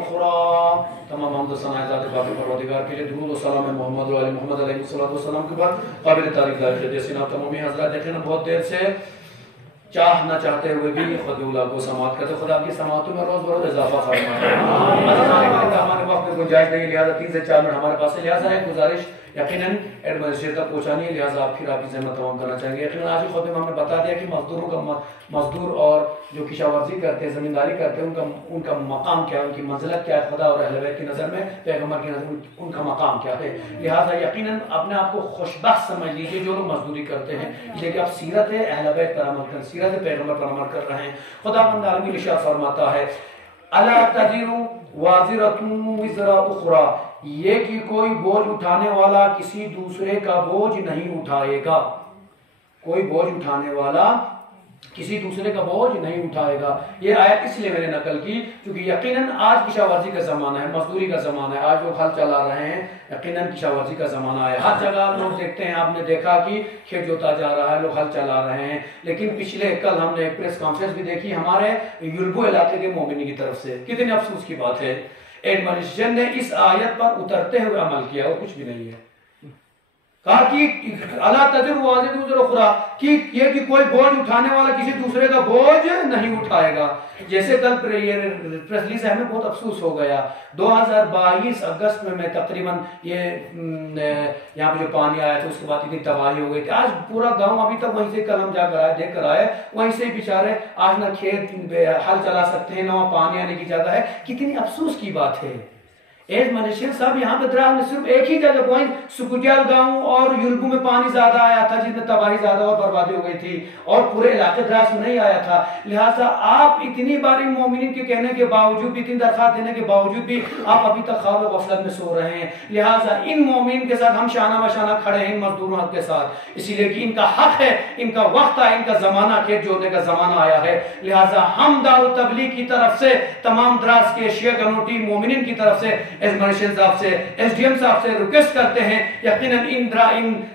उखरा। तमाम हमद सना ज़ात बाक़ी परवरदिगार के लिए दुरूद व सलाम मोहम्मद व आले मोहम्मद अलैहिस्सलाम के बाद काबिल तारीफ जैसे ना तमामी हज़रात देखें ना बहुत देर से चाह न चाहते हुए भी खुदा को समात करते, खुदा की समातों में रोज़ बरोज़ इजाफा फरमाए। हमारे वक्त में गुंजाइश नहीं, लिहाजा 3 से 4 मिनट हमारे पास है। लिहाजा एक गुजारिश यकीनन एडमिनिस्ट्रेटर तक पहुँचानी है, लिहाजा आप फिर आपकी ज़हमत तमाम करना चाहेंगे। यकीनन आज ही खुतबे में हमने बता दिया कि मजदूर और जो किशावर्जी करते हैं, ज़मींदारी करते हैं, उनका मकाम क्या है, उनकी मंजिलत क्या है खुदा और अहले बैत की नज़र में, पैगम्बर की नज़र में उनका मकाम क्या है। लिहाजा यकीनन अपने आप को खुशबख्त समझ लीजिए जो लोग मजदूरी करते हैं, इसलिए कि आप सीरत अहले बैत पर अमल करें, सीरत पैगम्बर पर अमल कर रहे हैं। खुदावंद आलमीन इरशाद फरमाता है अला तज़िरु वाज़िरतुन विज़रा उख़रा, ये कि कोई बोझ उठाने वाला किसी दूसरे का बोझ नहीं उठाएगा। कोई बोझ उठाने वाला किसी दूसरे का बोझ नहीं उठाएगा। ये आयत इसलिए मैंने नकल की क्योंकि यकीनन आज किशावर्जी का ज़माना है, मजदूरी का ज़माना है, आज लोग हल चला रहे हैं, यकीनन किशावर्जी का ज़माना है। हर जगह लोग देखते हैं, आपने देखा कि खेत जोता जा रहा है, लोग हल चला रहे हैं। लेकिन कल हमने एक प्रेस कॉन्फ्रेंस भी देखी हमारे युल्बो इलाके के मोमिनी की तरफ से, कितने अफसोस की बात है, एडमिनिस्ट्रेशन ने इस आयत पर उतरते हुए अमल किया और कुछ भी नहीं है। कहा कि अला तज़िरु वाज़िरतुन विज़रा उख़रा, कि ये कि कोई बोझ उठाने वाला किसी दूसरे का बोझ नहीं उठाएगा। जैसे कल प्रेस रिलीज है, हमें बहुत अफसोस हो गया। 2022 अगस्त में मैं तकरीबन ये यहाँ पे जो पानी आया था उसके बाद इतनी तबाही हो गई थी। आज पूरा गांव अभी तक वहीं से, कल हम जाकर आए, देख कर आए, वहीं से बेचारे आज ना खेत हल चला सकते हैं, ना वहाँ पानी आने की जगह है। कितनी अफसोस की बात है। एडमिनिस्ट्रेशन साहब यहाँ पे द्रास में सिर्फ एक ही जगह वहीं सुकुटियाल गांव और युल्बू में पानी ज्यादा आया था, जिसमें तबाही ज्यादा और बर्बादी हो गई थी, और पूरे इलाके द्रास में नहीं आया था। लिहाजा आप इतनी बारी मोमिनीन के कहने के बावजूद भी, इतनी दरखास्त देने के बावजूद भी आप अभी तक ख्वाब गफलत में सो रहे हैं। लिहाजा इन मोमिन के साथ हम शाना बशाना खड़े हैं, इन मजदूरों के साथ, इसीलिए कि इनका हक है, इनका वक्त है, इनका जमाना खेत जोतने का जमाना आया है। लिहाजा हम दारुत तबलीग की तरफ से, तमाम द्रास के शिया कम्युनिटी मोमिनीन की तरफ से, एडमिनिस्ट्रेशन साहब से, एसडीएम साहब से रिक्वेस्ट करते हैं, यकीनन इन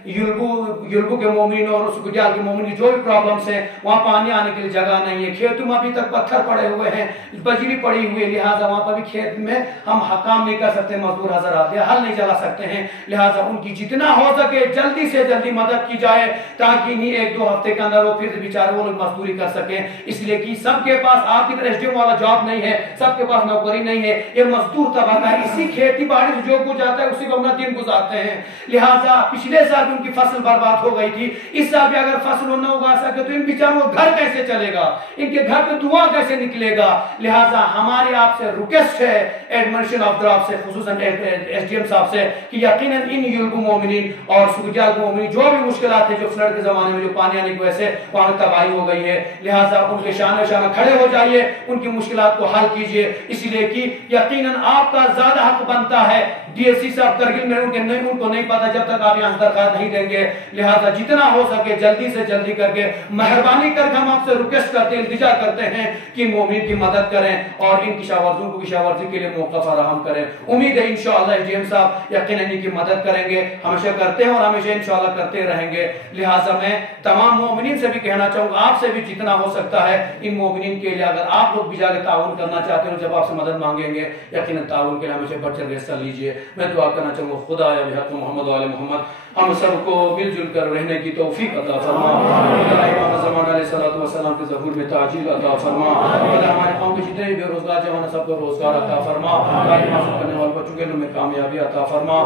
युल्बू के मोमिन और सुकुटियाल के मोमिन की जो भी प्रॉब्लम्स हैं, वहाँ पानी आने के लिए जगह नहीं है, खेतों में अभी तक पत्थर पड़े हुए हैं, बजरी पड़ी हुई है, लिहाजा वहाँ पर भी खेत में हम काम नहीं कर सकते, मजदूर हज़रात हल नहीं चला सकते हैं। लिहाजा उनकी जितना हो सके जल्दी से जल्दी मदद की जाए, ताकि इन्हीं 1-2 हफ्ते के अंदर वो फिर बेचारे वो लोग मजदूरी कर सकें। इसलिए कि सबके पास आपकी तरह एसडीएम वाला जॉब नहीं है, सबके पास नौकरी नहीं है, ये मजदूर तबका है, इसी खेती बाड़ी से जो कुछ आता है उसी को अपना दिन गुजारते हैं। लिहाजा पिछले साल भी उनकी फसल बर्बाद हो गई थी, इस साल भी अगर फसल न उगा सके तो इन बेचारों का घर कैसे चलेगा, इनके घर पे धुआं कैसे निकलेगा। लिहाजा हमारे आपसे रिक्वेस्ट है, एडमिनिस्ट्रेशन ऑफ द्रास से, खुसूसन एसडीएम साहब से, कि यकीनन इन युल्बू मोमिनीन और सुकुटियाल के मोमिनीन जो भी मुश्किलात है, जो फ्लड के जमाने में जो पानी आने की वजह से वहां तबाही हो गई है, लिहाजा उनके शान शान खड़े हो जाइए, उनकी मुश्किलात को हल कीजिए। इसलिए कि यकीनन आपका ज्यादा हक बनता है। डीएससी साहब करगिल में उनको नहीं पता जब तक आप यहाँ दरखास्त नहीं देंगे। लिहाजा जितना हो सके जल्दी से जल्दी करके, मेहरबानी करके हम आपसे रिक्वेस्ट करते हैं, इल्तिजा करते हैं कि मोमिन की मदद करें और इन किशावर्जियों को किशावर्जी के लिए मौका फराहम करें। उम्मीद है इंशाअल्लाह एसडीएम साहब यकीनन इनकी मदद करेंगे, हमेशा करते हैं और हमेशा इंशाअल्लाह करते रहेंगे। लिहाजा मैं तमाम मोमिनीन से भी कहना चाहूंगा, आपसे भी जितना हो सकता है इन मोमिनीन के लिए, अगर आप लोग भी जाके ताउन करना चाहते हो, जब आपसे मदद मांगेंगे यकीनन ताउन के लिए हमेशा बढ़ चढ़ के हिस्सा लीजिए। मैं दुआ करना चाहूंगा, खुदा मोहम्मद वाले मोहम्मद हम सबको मिलजुल कर रहने की तौफीक अता फरमा। इमाम ज़मान अलैहिस्सलातु वस्सलाम के ज़हूर में ताजील अता फरमा। हमारे कौम के जितने भी बेरोजगार जवान सबको रोजगार अता फरमा। करने वाले बच्चों के में कामयाबी अता फरमा।